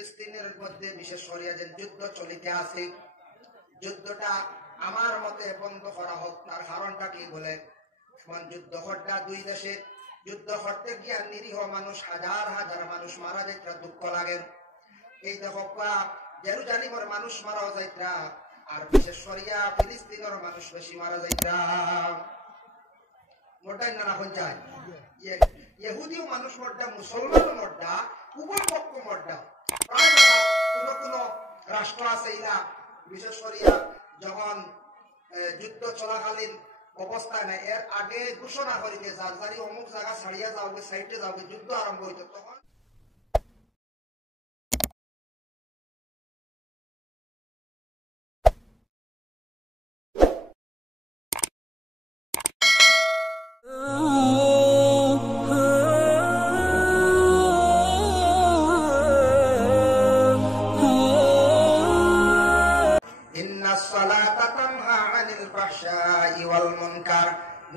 ফিলিস্তিনের মধ্যে বিশেষ করিয়া যে যুদ্ধ চলিতে আছে, যুদ্ধটা আমার মতে বন্ধ করা হোক। তার কারণটা কি বলে, এখন যুদ্ধ হত্যা দুই দেশে, যুদ্ধ করতে গিয়া নিরীহ মানুষ হাজার হাজার মানুষ মারা যাইতরা, দুঃখ লাগে। এই দেখো জেরুজালিমের মানুষ মারা যাইতরা, আর বিশেষ করিয়া ফিলিস্তিনের মানুষ বেশি মারা যাইতরা। মোটাই না রাখুন যায়, ইহুদিও মানুষ মরডা, মুসলমানও মরডা, উভয় পক্ষ মরডা। প্রায় কোন কোন রাষ্ট্র আছে ইলা বিশেষ করিয়া যখন যুদ্ধ চলাকালীন অবস্থায় নাই, এর আগে ঘোষণা করি যে যার যারি অমুক জায়গা ছাড়িয়া যাওগে, সাইডে যাওগে, যুদ্ধ আরম্ভ হইত, তখন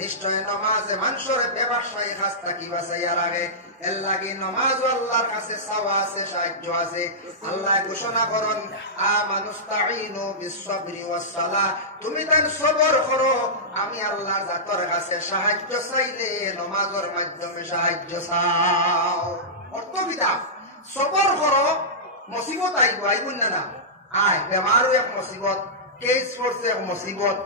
নিশ্চয় নমাজে মানুষের ব্যবসায়ী কাজ থাকি বাঁচাইয়া লাগে। এর লাগে নমাজ আল্লাহর কাছে চাওয়া আছে, সাহায্য আছে। আল্লাহ ঘোষণা করেন, আমানুস্তাঈনু বিসসবরি ওয়াসসালাহ, তুমি তার সবর করো, আমি আল্লাহ জাতর কাছে সাহায্য চাইলে নমাজের মাধ্যমে সাহায্য চাও। অর্থ বিদা সবর করো, মুসিবত আইব, আইব না আয়, বেমারও এক মুসিবত, কেস পড়ছে এক মুসিবত,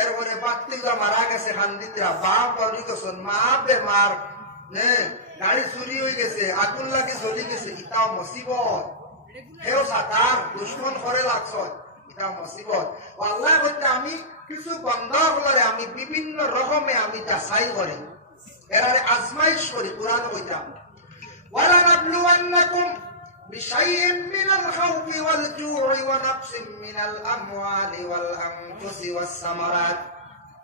এরপরে বাতিলরা মারা গেছে, খান্দিতরা বাপ পড়ি গেছেন, মা বেমার, গাড়ি চুরি হয়ে গেছে, আগুন লাগে জ্বলি গেছে, ইটাও মুসিবত। হেও সাতার দুশ্মন করে লাগছ, ইটাও মুসিবত। আল্লাহ বলতে আমি কিছু বন্ধা বলারে আমি বিভিন্ন রকমে আমি যাচাই করি, এরারে আজমাইশ করি। কুরআন কইতাম, ওয়ালা নাবলুওয়ান্নাকুম بشيء من الخوف والجوع ونقص من الأموال والأنفس والثمرات।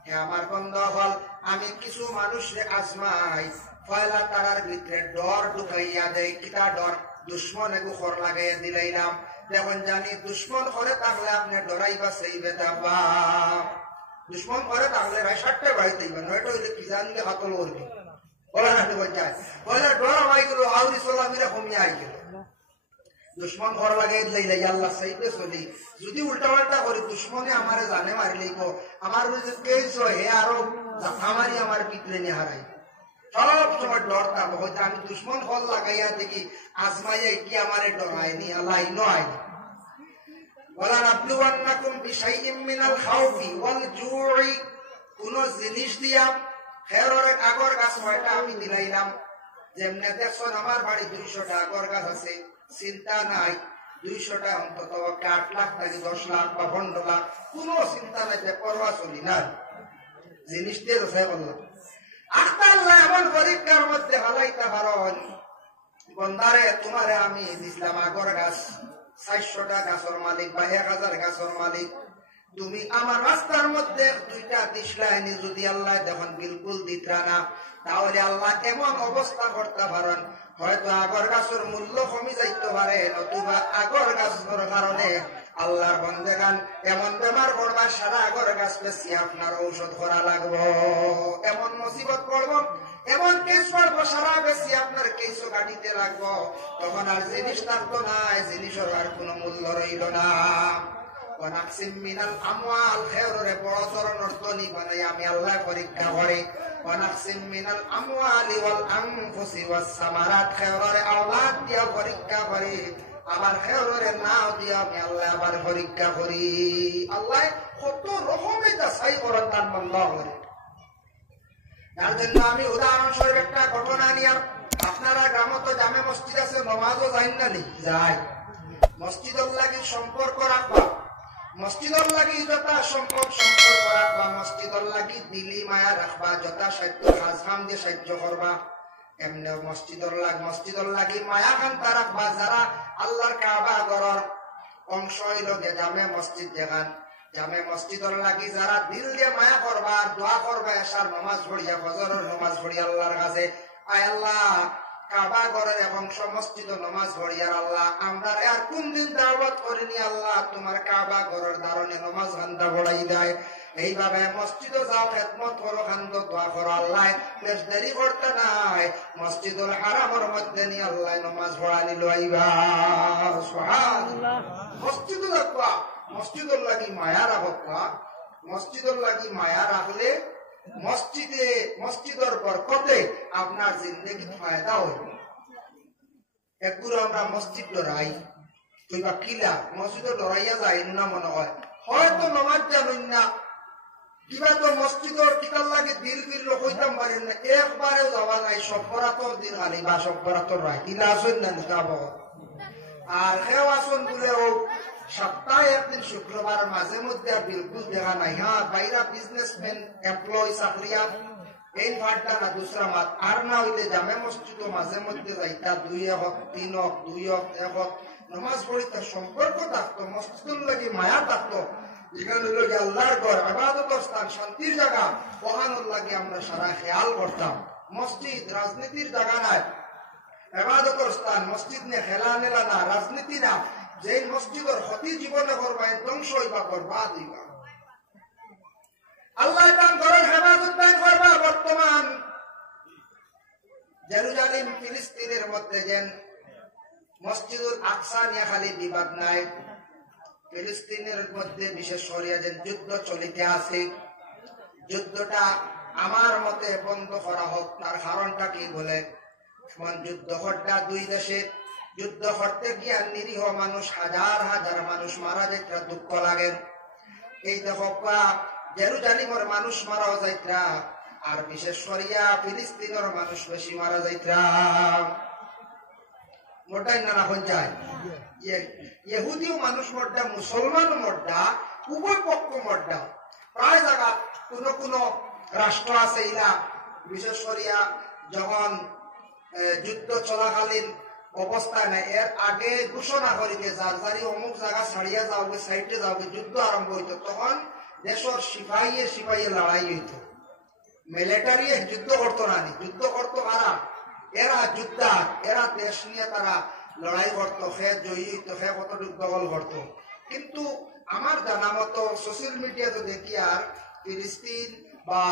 হে আমার বন্ধু হল, আমি কিছু মানুষরে আজমাই, পয়লা তারার ভিতরে ডর ঢুকাইয়া দেয়। কিতা ডর? দুশ্মন এগু খর লাগাইয়া দিলাইলাম, দেখুন জানি দুশ্মন করে থাকলে আপনি ডরাইবা সেইবে দাবা, দুশ্মন করে থাকলে রায় সাতটা বাড়িতে নয়টা হইলে কি জানলে হাতল করবি, বলা না যায়, পয়লা ডর আমাই গেল, আউরি সোলামিরা কমিয়ে আই গেল। দুশ্মন ঘর লাগাই দিলাই আল্লাহ সাইডে চলি, যদি উল্টা পাল্টা করি দুশ্মনে আমারে জানে মারিলেই আমার কেস হে আরো জাফা মারি আমার পিতলে নিয়ে হারাই। সব সময় ডর থাকবো, হয়তো আমি দুশ্মন ঘর লাগাইয়া দেখি আজমাইয়া কি আমারে ডরায়নি, আল্লাহ নয়। ওয়ালা নাবলুওয়ান্নাকুম বিশাইইম মিনাল খাউফি ওয়াল জুই, কোন জিনিস দিয়া খেরের আগর গাছ 6টা আমি দিলাইলাম। যেমনে দেখছেন আমার বাড়ি 200টা আগর গাছ আছে, চিন্তা নাই, 200টা অন্তত 8 লাখ নাকি 10 লাখ বা 15 লাখ, কোন চিন্তা নাই, পরোয়া চলি না, জিনিস দিয়ে রসাই বললাম। আল্লাহ এমন পরীক্ষার মধ্যে হালাইতে পারেন, বন্দারে তোমারে আমি দিছিলাম আগর গাছ 400টা গাছের মালিক বা 1000 গাছের মালিক, তুমি আমার রাস্তার মধ্যে 2টা দিশলাইনি যদি আল্লাহ দেখুন বিলকুল দিতরা না, তাহলে আল্লাহ এমন অবস্থা করতে পারেন, হয়তো আগর গাছের মূল্য কমে যাইতে পারে, নতুবা আগর গাছের কারণে আল্লাহর বন্দেগান এমন বেমার পড়বা, সারা আগর গাছ বেশি আপনার ঔষধ করা লাগবো, এমন মুসিবত পড়বো, এমন কেস পড়বো, সারা বেশি আপনার কেসও কাটিতে লাগবো, তখন আর জিনিস থাকতো না, জিনিসের আর কোনো মূল্য রইল না। ওয়ানাকসিম মিনাল আমওয়াল, খেররে বড় ধরনের ধনী বানাই আমি আল্লাহ পরীক্ষা করি। ওয়ানাকসিম মিনাল আমওয়ালি ওয়াল আনফুসি ওয়াস সামারাত, খেররে আওলাদ দিয়া পরীক্ষা করি, আবার খেররে নাও দিয়া আমি আল্লাহ আবার পরীক্ষা করি। আল্লাহ কত রকমের যাচাই করেন তার বান্দা করে। তার জন্য আমি উদাহরণস্বরূপ একটা ঘটনা নিয়ে, আপনারা গ্রামে তো জামে মসজিদ আছে, নমাজও যাই না নি যায়, মসজিদের লাগি সম্পর্ক রাখবা, মসজিদর লাগি যথা সম্পর্ক রাখবা, মসজিদর লাগি দিলি মায়া রাখবা, যথা সাধ্য কাজ কাম দিয়ে সাহায্য করবা, এমনি মসজিদর লাগি মায়া কান্তা রাখবা। যারা আল্লাহর কাবা ঘরের অংশ হইল জামে মসজিদ দেখান, জামে মসজিদর লাগি যারা দিল দিয়ে মায়া করবা, দোয়া করবা, এশার নামাজ পড়িয়া, ফজরের নামাজ পড়িয়া আল্লাহর কাছে, আয় আল্লাহ কাবা ঘরের অংশ মসজিদ নামাজ পড়িয়ার আল্লাহ আমরা আর কোন দিন দাওয়াত করিনি, আল্লাহ তোমার কাবা ঘরের ধারণে নামাজ খান্দা পড়াই দেয়, এইভাবে মসজিদে যাও, খেদমত করো, খান্দ দোয়া করো, আল্লাহ বেশ দেরি করতে নাই, মসজিদুল হারামের মধ্যে নিয়ে আল্লাহ নামাজ পড়া নিল। এইবার সুবহানাল্লাহ। মসজিদুল আকবা, মসজিদুল লাগি মায়া রাখবা, মসজিদুল লাগি মায়া রাখলে মসজিদের বরকতে আপনার জিন্দেগি ফায়দা হইব। একগুলো আমরা মসজিদ লড়াই কিংবা কিলা মসজিদে লড়াইয়া যাই না মনে হয়, হয়তো নমাজ জানুন না কিবা তো মসজিদের কিতার লাগে দিল বিল হইতাম পারেন না, একবারে যাওয়া নাই সব্বরাতর দিন খালি বা সব্বরাতর রায় কিলা আসুন না নিতাব। আর সেও আসুন বলেও সপ্তাহে একদিন শুক্রবার মাঝে মধ্যে আর বিলকুল দেখা নাই। হ্যাঁ বাইরা বিজনেসম্যান এমপ্লয় চাকরিয়াত এই ভাটটা না দুসরা মাত, আর না হইলে জামে মসজিদ মাঝে মধ্যে যাইতা 2 হোক 3 হোক 2 হোক 1 হোক নমাজ পড়িতে সম্পর্ক থাকতো, মসজিদুল লাগি মায়া থাকতো। যেখানে লোক আল্লাহর ঘর, ইবাদতের স্থান, শান্তির জায়গা, ওখানোর লাগে আমরা সারা খেয়াল করতাম। মসজিদ রাজনীতির জায়গা নাই, ইবাদতের স্থান। মসজিদ নিয়ে খেলা নেলা না, রাজনীতি না। যে মসজিদের ক্ষতি জীবনে করবা ধ্বংস হইবা বরবাদ হইবা। আল্লাহ দান করেন হেফাজত দান করবা। বর্তমান জেরুজালেম ফিলিস্তিনের মধ্যে যেন মসজিদুল আকসা নিয়ে খালি বিবাদ নাই, ফিলিস্তিনের মধ্যে বিশেষ করে যেন যুদ্ধ চলিতে আছে। যুদ্ধটা আমার মতে বন্ধ করা হোক। তার কারণটা কি বলে, যুদ্ধ হট্টা 2 দেশে যুদ্ধ করতে গিয়ে নিরীহ মানুষ হাজার হাজার মানুষ মারা যাইতরা, দুঃখ লাগেন। এই দেখো জেরুজালেমের মানুষ মারা যাইতরা, আর বিশেষ করিয়া ফিলিস্তিনের মানুষ বেশি মারা যাইতরা। মোটাই না হয়ে যায় ইহুদিও মানুষ মর্দা, মুসলমান মর্দা, উভয় পক্ষ মর্দা। প্রায় জায়গা কোন কোন রাষ্ট্র আছে ইলা বিশেষ করিয়া যখন যুদ্ধ চলাকালীন অবস্থায় নাই, এর আগে ঘোষণা করিতে যার যারি অমুক জায়গা ছাড়িয়া যাওগে, সাইডে যাওগে, যুদ্ধ আরম্ভ হইত। তখন দেশের সিপাহীয়ে লড়াই হইত, মিলিটারি যুদ্ধ করতো না, যুদ্ধ করতো কারা? এরা যুদ্ধা, এরা দেশ নিয়ে তারা লড়াই করতো, সে জয়ী হইতো, সে কতটুকু দখল করতো। কিন্তু আমার জানা মতো সোশ্যাল মিডিয়াতে দেখি আর ফিলিস্তিন বা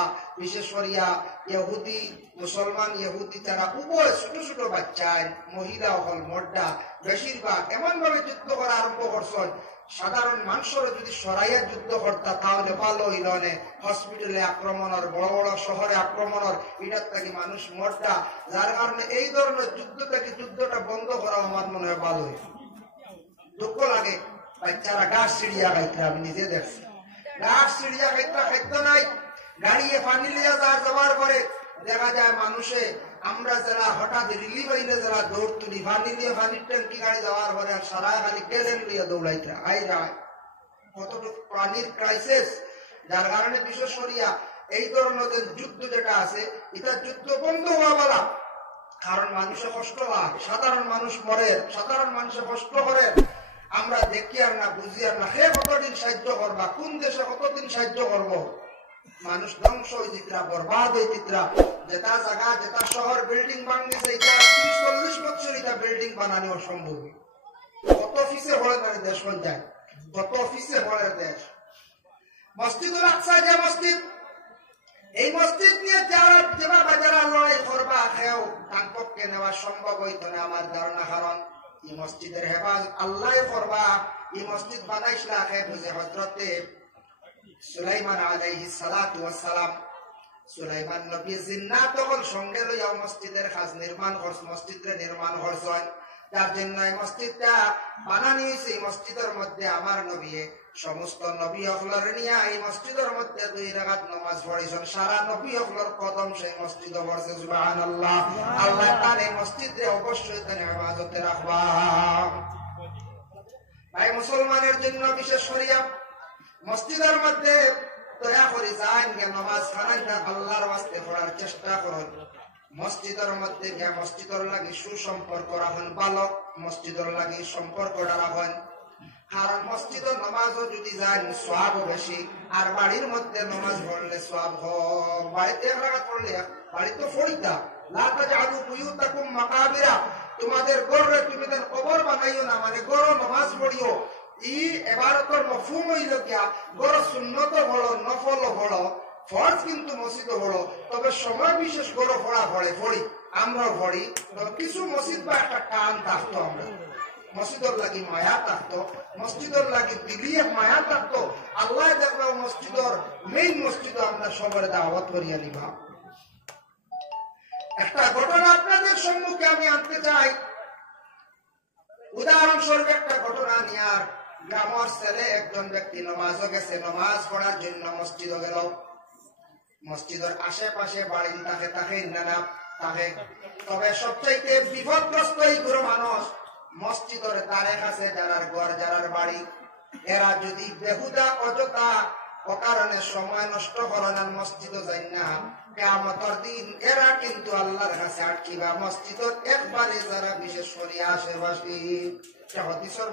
বিশেষ করিয়া ইহুদি, মুসলমান ইহুদি তারা উভয় ছোট ছোট বাচ্চায়, মহিলা হল মর্দা বেশিরভাগ এমন ভাবে যুদ্ধ করা আরম্ভ করছেন। সাধারণ মানুষের যদি সরাইয়া যুদ্ধ করতা তাহলে ভালো হইল। হসপিটালে আক্রমণের, বড় বড় শহরে আক্রমণের, এটার থেকে মানুষ মর্দা। যার কারণে এই ধরনের যুদ্ধ থেকে যুদ্ধটা বন্ধ করা আমার মনে হয় ভালো হইল। দুঃখ লাগে বাচ্চারা গাছ সিঁড়িয়া খাইতে, আমি নিজে দেখছি গাছ সিঁড়িয়া খাইতে নাই। গাড়িয়ে পানি লিয়া যাওয়ার পরে দেখা যায় মানুষে, আমরা যারা হঠাৎ রিলিফ হইলে যারা দৌড় তুলি, পানি দিয়ে পানির ট্যাঙ্কি গাড়ি যাওয়ার পরে আর সারা খালি গেলেন লিয়া দৌড়াইতে আইরা কতটুকু পানির ক্রাইসিস। যার কারণে বিশেষ করিয়া এই ধরনের যুদ্ধ যেটা আছে এটা যুদ্ধ বন্ধ হওয়া বলা। কারণ মানুষে কষ্ট হয়, সাধারণ মানুষ মরে, সাধারণ মানুষে কষ্ট করে, আমরা দেখি আর না, বুঝি আর না। সে কতদিন সাহায্য করবা, কোন দেশে কতদিন সাহায্য করবো? মানুষ ধ্বংস হয়ে চিত্রা, বরবাদ হয়ে চিত্রা। যেটা জায়গা, যেটা শহর বিল্ডিং বানিয়েছে, এটা 30-40 বছর এটা বিল্ডিং বানানো অসম্ভব। কত অফিসে হলে না দেশ কোন যায়, কত অফিসে হলে দেশ। মসজিদুল আকসা যে মসজিদ, এই মসজিদ নিয়ে যারা যেভাবে যারা লড়াই করবা, সেও তার পক্ষে নেওয়া সম্ভব হইত না আমার ধারণা। কারণ এই মসজিদের হেফাজত আল্লাহ করবা। এই মসজিদ বানাইছিলা সে বুঝে হযরতে সুলাইমান আলাইহিস সালাতু ওয়াস সালাম। সুলাইমান নবী জিন্নাত হল সঙ্গে লইয়া মসজিদের কাজ নির্মাণ করছে, মসজিদে নির্মাণ করছেন। যার জন্য এই মসজিদটা বানানি হয়েছে। এই মসজিদের মধ্যে আমার নবী সমস্ত নবী হকলর নিয়ে এই মসজিদের মধ্যে 2 রাকাত নামাজ পড়েছেন। সারা নবী হকলর কদম সেই মসজিদে পড়ছে। সুবহানাল্লাহ। আল্লাহ তাআলা এই মসজিদে অবশ্যই তার ইবাদতে রাখবা। ভাই মুসলমানের জন্য বিশেষ করিয়া মসজিদের মধ্যে দয়া করে যান গে নামাজ খানাইটা আল্লাহর ওয়াস্তে পড়ার চেষ্টা করুন। মসজিদের মধ্যে গিয়ে মসজিদের লাগি সুসম্পর্ক রাখুন, ভালো মসজিদের লাগি সম্পর্কটা রাখুন। কারণ মসজিদের নামাজও যদি যান সওয়াবও বেশি, আর বাড়ির মধ্যে নামাজ পড়লে সওয়াব হয়। বাড়িতে 1 রাকাত পড়লে বাড়িতে পড়িতা লা তাজআলু বুয়ুতাকুম মাকাবিরা, তোমাদের ঘরে তুমি দেন কবর বানাইও না, মানে ঘরে নামাজ পড়িও। ই ইবাদতের মফহুম হইল কিয়া গড় সুন্নত বড়, নফল বড়, ফরজ কিন্তু মসজিদ বড়। তবে সময় বিশেষ গড় পড়া পড়ি, আমরাও পড়ি। তবে কিছু মসজিদ বা একটা টান থাকতো, আমরা মসজিদর লাগি মায়া থাকতো, মসজিদর লাগি দিলিয়ে মায়া থাকতো, আল্লাহ দেখবে মসজিদর মেইন মসজিদ আমরা সবার দাওয়াত করিয়া নিবা। একটা ঘটনা আপনাদের সম্মুখে আমি আনতে চাই। উদাহরণস্বরূপ একটা ঘটনা নিয়ার গ্রামের ছেলে একজন ব্যক্তি নমাজও গেছে, নমাজ পড়ার জন্য মসজিদে গেল। মসজিদের আশেপাশে বাড়ি থাকে নানা থাকে, তবে সবচাইতে বিপদগ্রস্ত এই গুরু মানুষ মসজিদের দ্বারে কাছে যারার ঘর যারার বাড়ি, এরা যদি বেহুদা অযথা অকারণে সময় নষ্ট করেন মসজিদে যাই না, কিয়ামতের দিন এরা কিন্তু আল্লাহর কাছে আটকিবা। মসজিদের একবারে যারা বিশেষ করে আশেপাশে হাদিসের